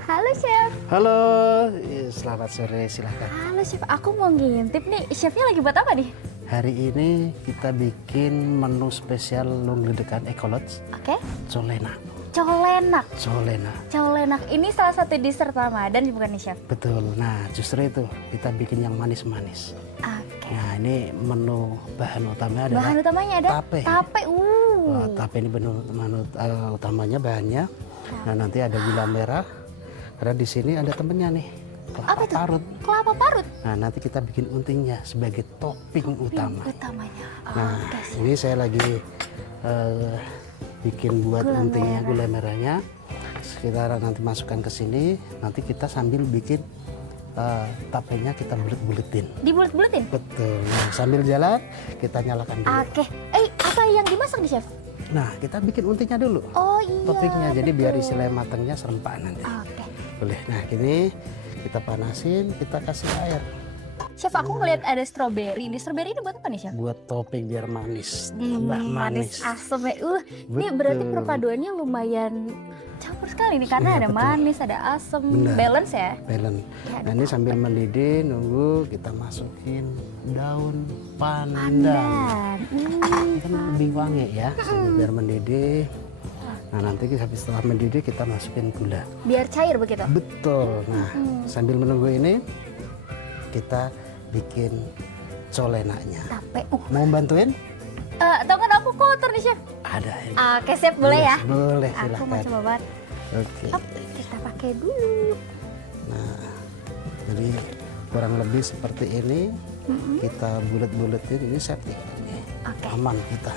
Halo Chef. Halo, selamat sore, silahkan. Halo Chef, aku mau ngintip nih, chefnya lagi buat apa nih? Hari ini kita bikin menu spesial lungledekan ekolodge. Oke. Colenak. Colenak. Colenak. Colenak ini salah satu dessert Ramadan bukan nih Chef? Betul. Nah, justru itu kita bikin yang manis-manis. Oke. Nah, ini menu bahan utamanya adalah Bahan utamanya ada tape. tape. Wah, tape ini menu utamanya bahannya. Nah, nanti ada gula merah. Karena di sini ada temennya nih, kelapa Apa tuh? parut. Kelapa parut. Nah, nanti kita bikin untingnya sebagai topping utama. Utamanya. Nah, Oke. Chef. ini saya lagi bikin buat Gula untingnya, merah. gula merahnya. Kita nanti masukkan ke sini. Nanti kita sambil bikin tapenya kita bulet-buletin. Dibulet-buletin? Betul. Nah, sambil jalan kita nyalakan dulu. Oke. Apa yang dimasak nih Chef? Nah, kita bikin untingnya dulu. Oh iya. Toppingnya. Jadi biar betul. istilahnya matangnya serempak nanti. Oke. Boleh. Nah, gini kita panasin, kita kasih air. Chef, aku ngeliat ada stroberi. Di stroberi ini buat apa nih Chef? Buat topping biar manis. Tambah Manis asem ya. Ini Betul. berarti perpaduannya lumayan campur sekali nih karena Iya, ada betul. manis, ada asem, Benar. balance ya. Balance. Ya, Nah, ini sambil mendidih nunggu kita masukin daun pandan. pandan. Kan lebih wangi ya, sambil biar mendidih. Nah, nanti setelah mendidih kita masukin gula. Biar cair begitu. Betul. Nah, sambil menunggu ini kita bikin colenaknya. Tape. Mau bantuin? Tangan aku kotor nih Chef. Ada ini. Oke, Chef boleh ya? Boleh, Aku mau silahkan. coba banget. Oke. Hop, kita pakai dulu. Nah, jadi kurang lebih seperti ini. Kita bulet-buletin, ini safety. Ini Oke. aman kita.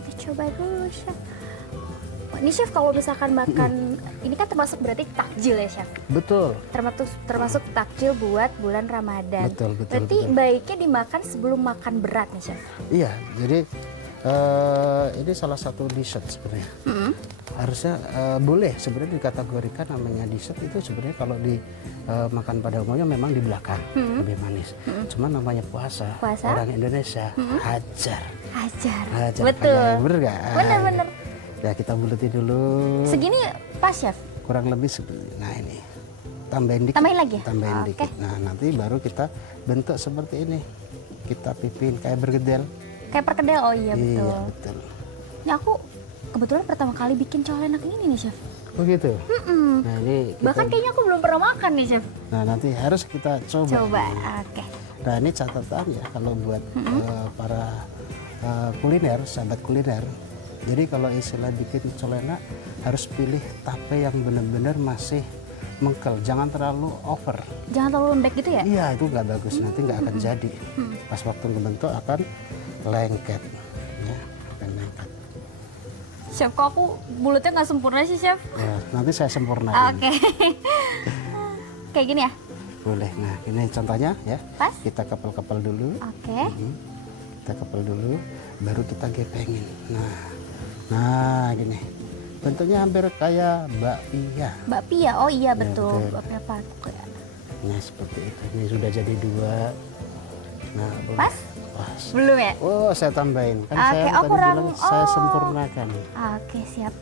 Kita coba dulu Chef. Oh, ini Chef kalau misalkan makan, ini kan termasuk berarti takjil ya Chef? Betul. Termasuk takjil buat bulan Ramadan. Betul, betul, Berarti betul. baiknya dimakan sebelum makan berat nih Chef? Iya, jadi ini salah satu dessert sebenarnya. Harusnya boleh sebenarnya dikategorikan namanya dessert itu sebenarnya kalau di makan pada umumnya memang di belakang lebih manis. Cuman namanya puasa, Puasa? orang Indonesia hajar. Ajar. Hajar. Betul. Pakai, bener nggak? Bener-bener. Ya kita buletin dulu. Segini pas Chef? Kurang lebih nah ini tambahin dikit. Tambahin lagi ya? Tambahin Oke. dikit. Nah nanti baru kita bentuk seperti ini. Kita pipin kayak bergedel. Kayak perkedel, oh iya betul. Iya betul. Ini aku kebetulan pertama kali bikin colenak ini nih Chef. Oh gitu. Nah ini kita, Bahkan kayaknya aku belum pernah makan nih Chef. nah nanti harus kita coba. Coba, oke. Nah ini catatan ya kalau buat para kuliner, sahabat kuliner. Jadi kalau istilah bikin colenak harus pilih tape yang benar-benar masih mengkel, jangan terlalu over. Jangan terlalu lembek gitu ya? Iya itu nggak bagus, nanti nggak akan jadi. Pas waktu ngebentuk akan lengket, ya akan lengket. Chef, kok aku mulutnya nggak sempurna sih Chef? Ya, nanti saya sempurnain. Oke. Kayak gini ya? Boleh. Nah ini contohnya ya. Pas? Kita kepel-kepel dulu. Oke. Kita kepel dulu, baru kita gepengin. Nah gini. Bentuknya hampir kayak bakpia. Bakpia, oh iya betul. betul. Bakpia paku ya. Nah seperti itu. Ini sudah jadi dua. Nah boleh. Pas? Pas. Belum ya? Oh saya tambahin. Kan Oke, saya oh, tadi kurang. bilang saya Oh. sempurnakan. Oke, siap.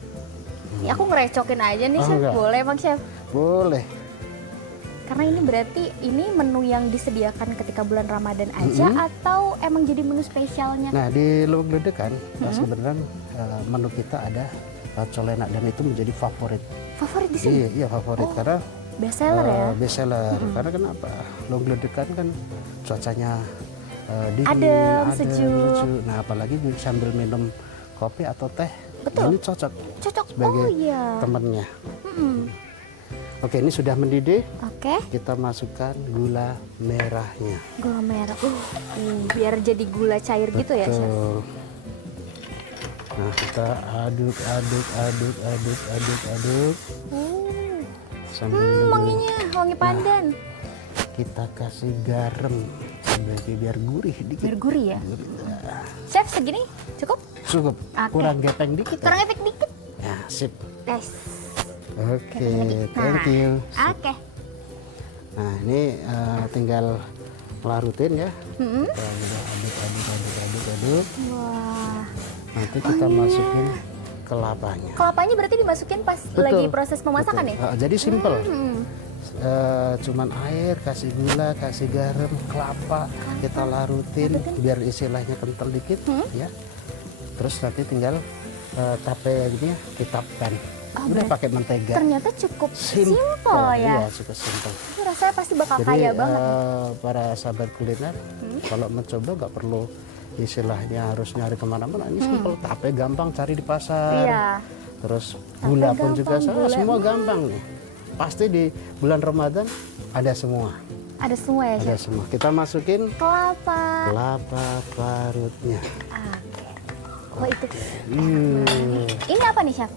Ya aku ngerecokin aja nih Oh, Chef. enggak. Boleh Bang Chef? Boleh. Karena ini berarti ini menu yang disediakan ketika bulan Ramadan aja atau emang jadi menu spesialnya? Nah di Lubuk-Ledekan sebenarnya menu kita ada colenak dan itu menjadi favorit. Favorit di sini? Iya favorit karena Best seller ya? best seller. Karena kenapa? Lubuk-Ledekan kan cuacanya dingin, Adem, sejuk. Nah apalagi sambil minum kopi atau teh, Betul. ini cocok Cocok. sebagai Oh iya. temannya. Oke ini sudah mendidih, Oke. kita masukkan gula merahnya. Gula merah. Biar jadi gula cair gitu ya, Chef? Betul. Nah kita aduk. Uh, Sambil nunggu. wanginya, wangi pandan. kita kasih garam sebagai biar gurih dikit. Biar gurih ya. Gurih. Nah, Chef segini cukup? cukup. Oke. Kurang gepeng dikit. Kurang ya. efek dikit. Ya, sip. Guys. Oke, Nah, thank you. Oke. Nah, ini tinggal larutin ya. Mm-mm. Kita udah aduk. Wah. Nanti kita masukin kelapanya. Kelapanya berarti dimasukin pas Betul. lagi proses pemasakan Betul. ya? Jadi simple. Hmm. Cuman air, kasih gula, kasih garam, kelapa, kita larutin biar istilahnya kental dikit ya. Terus nanti tinggal tape ini kita pan. Oh, Udah berarti pakai mentega. Ternyata cukup simple ya. Iya, cukup simple. Ini rasanya pasti bakal Jadi kaya banget. para sahabat kuliner kalau mencoba nggak perlu istilahnya harus nyari kemana-mana. Ini simple, tape gampang cari di pasar. Iya. Terus gula pun juga gampang, sama, gula. semua gampang nih. Pasti di bulan Ramadan ada semua. Ada semua ya, Ada Chef? semua. Kita masukin Kelapa. kelapa parutnya. Oke. Oh, itu. Hmm, Ini apa nih, Chef?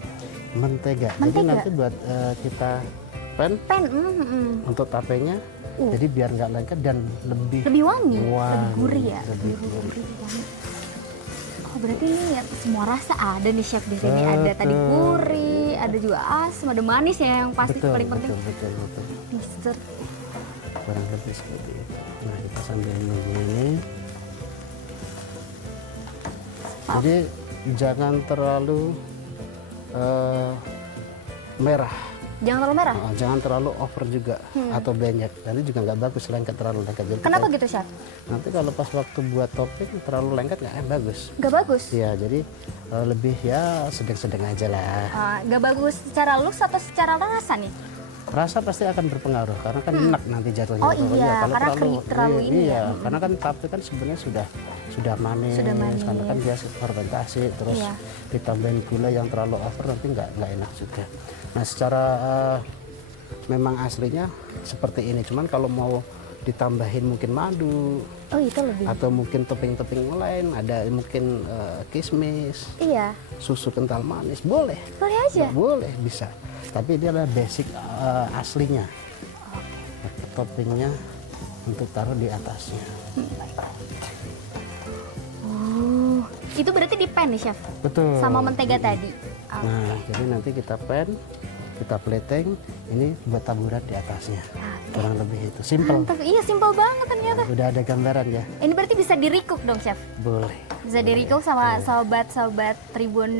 mentega. Jadi Mentega. nanti buat kita pan Pen. untuk tapenya. Jadi biar nggak lengket dan lebih Lebih wangi, lebih wangi, gurih ya. lebih Gurih banget. Oh, berarti ini ya, semua rasa ada nih, Chef, di sini. Ada tadi gurih, ada juga asam, ada manis ya yang pasti betul, paling penting. betul. Dessert. Kurang lebih seperti itu. Nah, kita sambil nunggu ini. Jadi jangan terlalu merah. Jangan terlalu merah. Jangan terlalu over juga atau banyak. Nanti juga nggak bagus terlalu lengket. Jadi Kenapa kita- gitu, Chef? Nanti kalau pas waktu buat topping terlalu lengket nggak bagus. Gak bagus? Iya, jadi lebih ya sedang-sedang aja lah. Gak bagus secara looks atau secara rasa nih? Rasa pasti akan berpengaruh karena kan enak nanti jatuhnya. Oh Kalau iya, kalau karena terlalu ini iya, ya. karena kan tape kan sebenarnya sudah manis, Sudah manis. karena kan dia fermentasi, terus Iya. ditambahin gula yang terlalu over nanti nggak enak juga. Nah, secara memang aslinya seperti ini, cuman kalau mau ditambahin mungkin madu Oh, itu lebih. atau mungkin topping-topping lain, ada mungkin kismis, Iya. susu kental manis, boleh. Boleh aja. Boleh, bisa. Tapi ini adalah basic aslinya. Toppingnya untuk taruh di atasnya. Itu berarti di pan nih, Chef? Betul. Sama mentega tadi. Nah, jadi nanti kita pan, kita plating, ini buat taburan di atasnya. Kurang lebih itu. Simple. Mantap. Iya, simpel banget ternyata. Udah ada gambaran ya? Ini berarti bisa di-recook dong, Chef? Boleh. Bisa di-recook sama sobat-sobat Tribun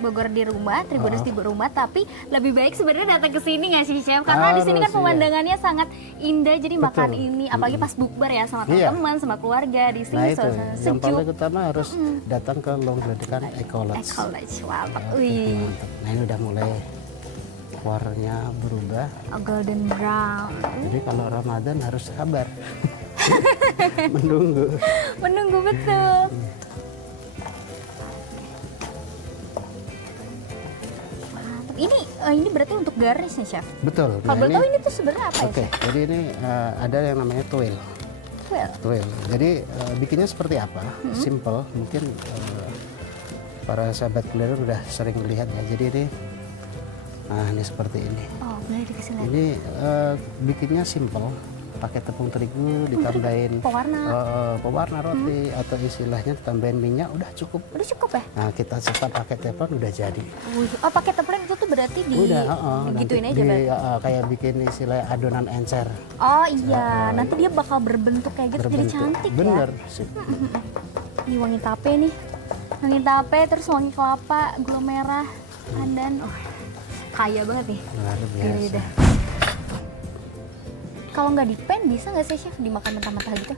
Bogor di rumah, Tribuners di rumah, tapi lebih baik sebenarnya datang ke sini nggak sih, Chef? Karena di sini kan Harus, iya. pemandangannya sangat indah, jadi makan Betul. ini, apalagi pas bukber ya sama Iya. teman-teman, sama keluarga di sini Nah itu, suasana yang sejuk. paling utama harus datang ke Long Ledekan Ecolodge. College, mantap. Oke, Wih, mantap. Nah ini udah mulai warnanya berubah. golden brown. Jadi kalau Ramadan harus sabar. Menunggu. Menunggu betul. Mantap. Ini berarti untuk garis nih, Chef. Betul. Kalau boleh tahu ini tuh sebenarnya apa ya, Oke, Chef? jadi ini ada yang namanya tuil. Well, Tuil. Jadi bikinnya seperti apa? Simple. Mungkin para sahabat kuliner udah sering lihat ya. Jadi ini, nah ini seperti ini. oh, boleh dikasih lihat. Ini bikinnya simple. Pakai tepung terigu, ditambahin pewarna roti atau istilahnya ditambahin minyak, udah cukup. Udah cukup ya? Nah kita cepat pakai teflon udah jadi. Wih, oh pakai teflon itu tuh berarti digituin nanti aja berarti. kayak bikin istilah adonan encer. Oh iya, nanti dia bakal berbentuk kayak gitu jadi cantik Bener. ya. Sip. Ini wangi tape nih. Wangi tape terus wangi kelapa, gula merah, pandan. Oh, kaya banget nih. Luar Yaudah, biasa. yaudah. Kalau nggak di pan bisa nggak sih, Chef, dimakan mentah-mentah gitu?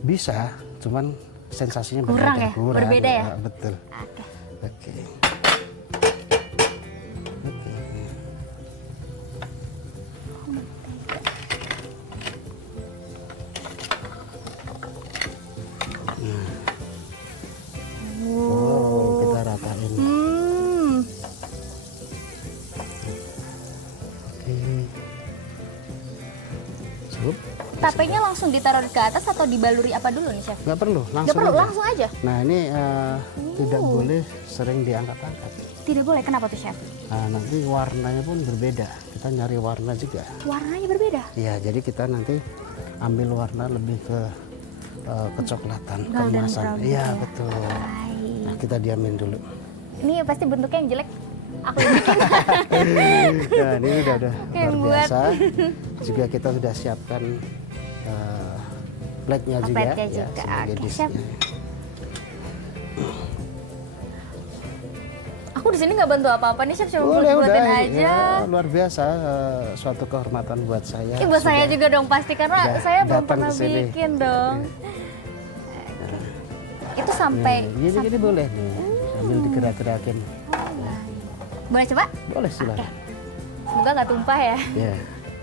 Bisa, cuman sensasinya Kurang berbeda. ya? Berbeda ya? Betul. Oke. Oke. Oke. Oh, kita ratain. Oke. Cukup. Tapenya langsung ditaruh ke atas atau dibaluri apa dulu nih, Chef? Nggak perlu, langsung. Nggak perlu, aja. langsung aja. Nah ini tidak boleh sering diangkat-angkat. Tidak boleh, kenapa tuh, Chef? Nah, nanti warnanya pun berbeda. Kita nyari warna juga. Warnanya berbeda. Ya, jadi kita nanti ambil warna lebih ke kecoklatan, Golden keemasan. brown gitu Iya ya. betul. Baik. Nah, kita diamin dulu. Ini pasti bentuknya yang jelek. Aku yang bikin. Nah, ini udah Oke, luar buat. biasa. Juga kita sudah siapkan plate-nya juga, Plate-nya ya, juga. sebagai Oke, dish-nya. siap. Aku di sini nggak bantu apa-apa nih, Chef, cuma Udah, buat-buatin aja. ya, luar biasa. Suatu kehormatan buat saya. Buat saya sudah juga dong pasti, karena udah saya belum datang pernah ke sini. bikin dong. Oke. Itu sampai Nih, gini boleh nih, sambil digerak-gerakin. boleh coba? Boleh silakan. Semoga nggak tumpah ya. Ya.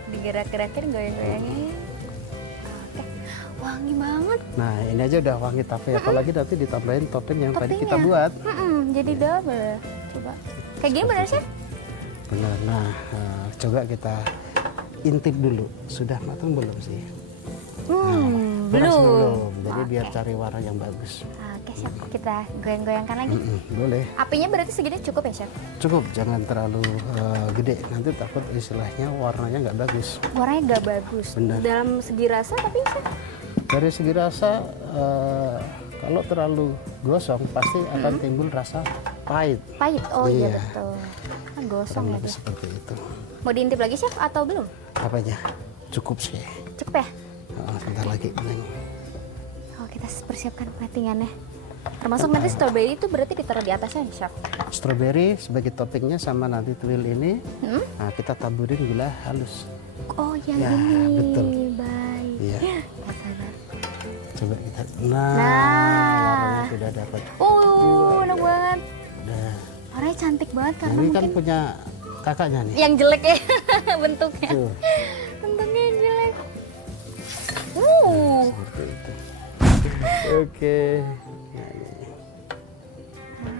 Digerak-gerakin, goyang-goyangin. Oke, wangi banget. Nah, ini aja udah wangi tape, apalagi nanti ditambahin topping yang tadi kita Toppingnya. buat. Jadi double. Coba. Kayak gini bener, Chef? Benar. Nah, coba kita intip dulu. Sudah matang belum sih? Masih belum. Jadi biar Oke. cari warna yang bagus. Oke, Chef. Kita goyang-goyangkan lagi. Boleh. Apinya berarti segini cukup ya, Chef? Cukup, jangan terlalu gede. Nanti takut istilahnya warnanya nggak bagus. Warnanya nggak bagus. Benar. Dalam segi rasa tapi, Chef? Dari segi rasa, kalau terlalu gosong pasti akan timbul rasa pahit. Pahit. Oh iya, Iya. betul. Kan gosong Kurang ya lebih dia. seperti itu. Mau diintip lagi, Chef, atau belum? Apanya? Cukup sih. Cukup ya? Sebentar lagi. Neng. Oh, kita persiapkan platingannya. Termasuk nanti strawberry itu berarti ditaruh di atasnya, Chef? Strawberry sebagai toppingnya sama nanti tuil ini. Hmm? Nah, kita taburin gula halus. Oh, yang Ya, ini. betul. Baik. Iya. Nggak sabar. Coba kita. Nah, Nah. warnanya sudah dapat. Enak banget. Udah. Warnanya cantik banget karena Ini kan mungkin punya kakaknya nih. yang jelek ya bentuknya. Tuh, Bentuknya yang jelek. seperti itu. Oke. Nah, ini.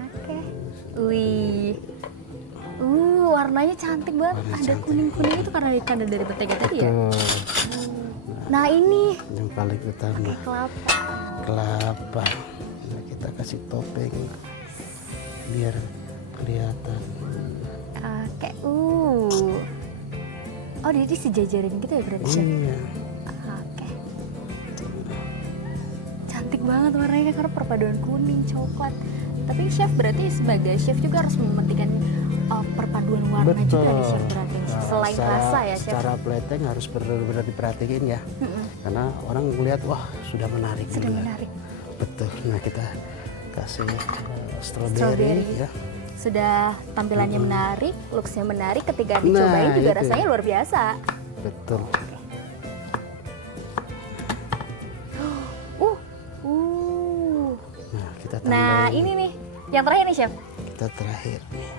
Oke. Wih. Warnanya cantik banget. Warnanya Ada cantik. kuning-kuning itu karena ditanda dari mentega tadi ya. Tuh, Nah, ini yang paling utama kelapa. kelapa. Nah, kita kasih topping biar kelihatan. Oke. Oh, jadi sejajarin gitu ya berarti, Chef? Iya. Oke. Cantik banget warnanya karena perpaduan kuning, coklat. Tapi Chef berarti sebagai chef juga harus mementingkan perpaduan warna juga nih, Chef, berarti. Nah, Selain rasa ya, Chef. secara plating harus benar-benar diperhatiin ya. Karena orang melihat wah sudah menarik Sudah juga. menarik. Betul. Nah, kita kasih strawberry Strawberry. ya. Sudah tampilannya menarik, looks-nya menarik, ketika Nah, dicobain juga itu. rasanya luar biasa. Betul. Nah, kita tambahin. Nah, ini nih, yang terakhir nih, Chef. Kita terakhir nih.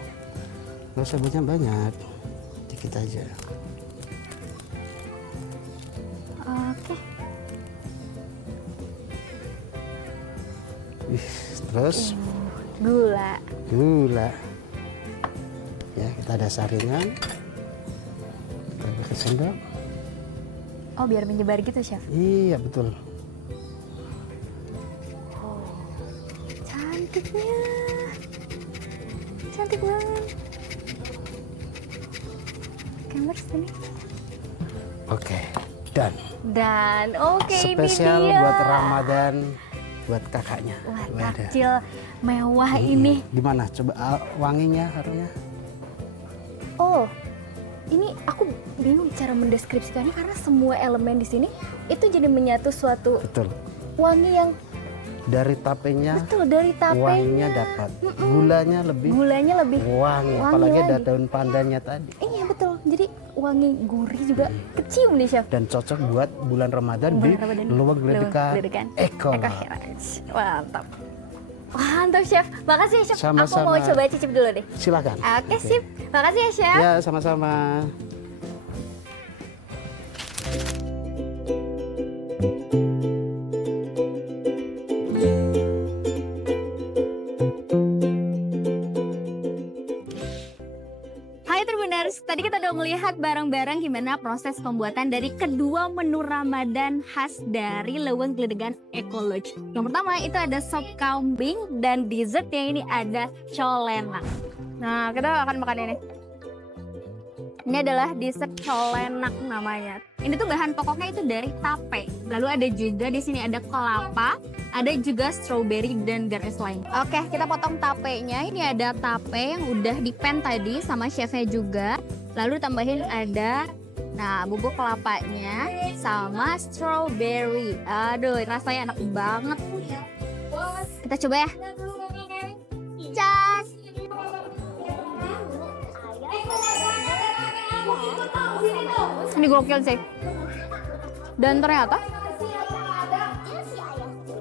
Nggak usah banyak, dikit aja. Oke. Wih, terus Gula. gula. Ya, kita dasarinnya. Kita pakai sendok. Oh, biar menyebar gitu, Chef. Iya, betul. Cantiknya. Cantik banget. Gambar sini. Oke, dan Dan oke, spesial ini dia. buat Ramadan buat kakaknya. Wah, Wadah. takjil mewah ini. Gimana? Coba wanginya, harunya. Oh, ini aku bingung cara mendeskripsikannya karena semua elemen di sini itu jadi menyatu suatu Betul. wangi yang Dari tapenya, betul dari wanginya tapenya. dapat. Gulanya lebih Gulanya lebih wangi, wangi apalagi ada lagi. daun pandannya tadi. Iya betul. Jadi wangi gurih juga kecium nih, Chef. Dan cocok buat bulan Ramadan Bulan di Ramadan. Luwak Geledekan Geledekan. Eko. Eko Heraj. Mantap. Mantap, Chef. Makasih ya, Chef. Aku Sama-sama. mau coba cicip dulu deh. Silakan. Oke, sip. Makasih ya, Chef. Ya, sama-sama. Hai Tribuners, tadi kita udah melihat bareng-bareng gimana proses pembuatan dari kedua menu Ramadan khas dari Leweng Geledegan Eko Lodge. Yang pertama itu ada sop kambing dan dessertnya ini ada colenak. Nah, kita akan makan ini. Ini adalah dessert colenak namanya. Ini tuh bahan pokoknya itu dari tape. Lalu ada juga di sini ada kelapa, ada juga strawberry dan garis lain. Oke, kita potong tapenya. Ini ada tape yang udah di pan tadi sama chefnya juga. Lalu tambahin ada bubuk kelapanya sama strawberry. Aduh, rasanya enak banget. Kita coba ya. Cas. Ini gokil sih. Dan ternyata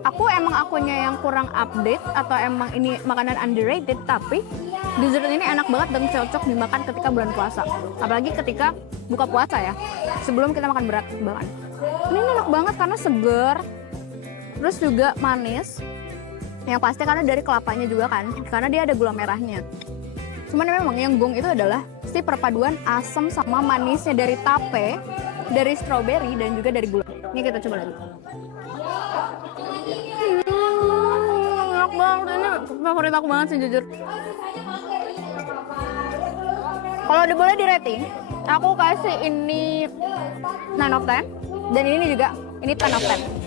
aku emang akunnya yang kurang update atau emang ini makanan underrated, tapi dessert ini enak banget dan cocok dimakan ketika bulan puasa. Apalagi ketika buka puasa ya, sebelum kita makan berat banget. Ini enak banget karena seger, terus juga manis. Yang pasti karena dari kelapanya juga kan, karena dia ada gula merahnya. Cuman memang yang gong itu adalah si perpaduan asam sama manisnya dari tape, dari strawberry dan juga dari gula. Ini kita coba lagi. Enak banget, ini favorit aku banget sih jujur. Kalau boleh di rating, aku kasih ini 9 of 10 dan ini juga ini 10 of 10.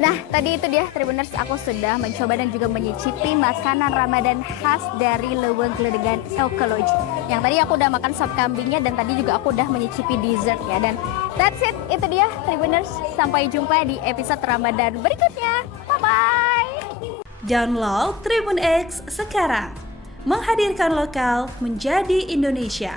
Nah, tadi itu dia Tribuners, aku sudah mencoba dan juga menyicipi makanan Ramadan khas dari Leweng Gledegan Ecolodge. Yang tadi aku udah makan sop kambingnya dan tadi juga aku udah menyicipi dessert ya. Dan that's it, itu dia Tribuners. Sampai jumpa di episode Ramadan berikutnya. Bye-bye! Download Tribun X sekarang. Menghadirkan lokal menjadi Indonesia.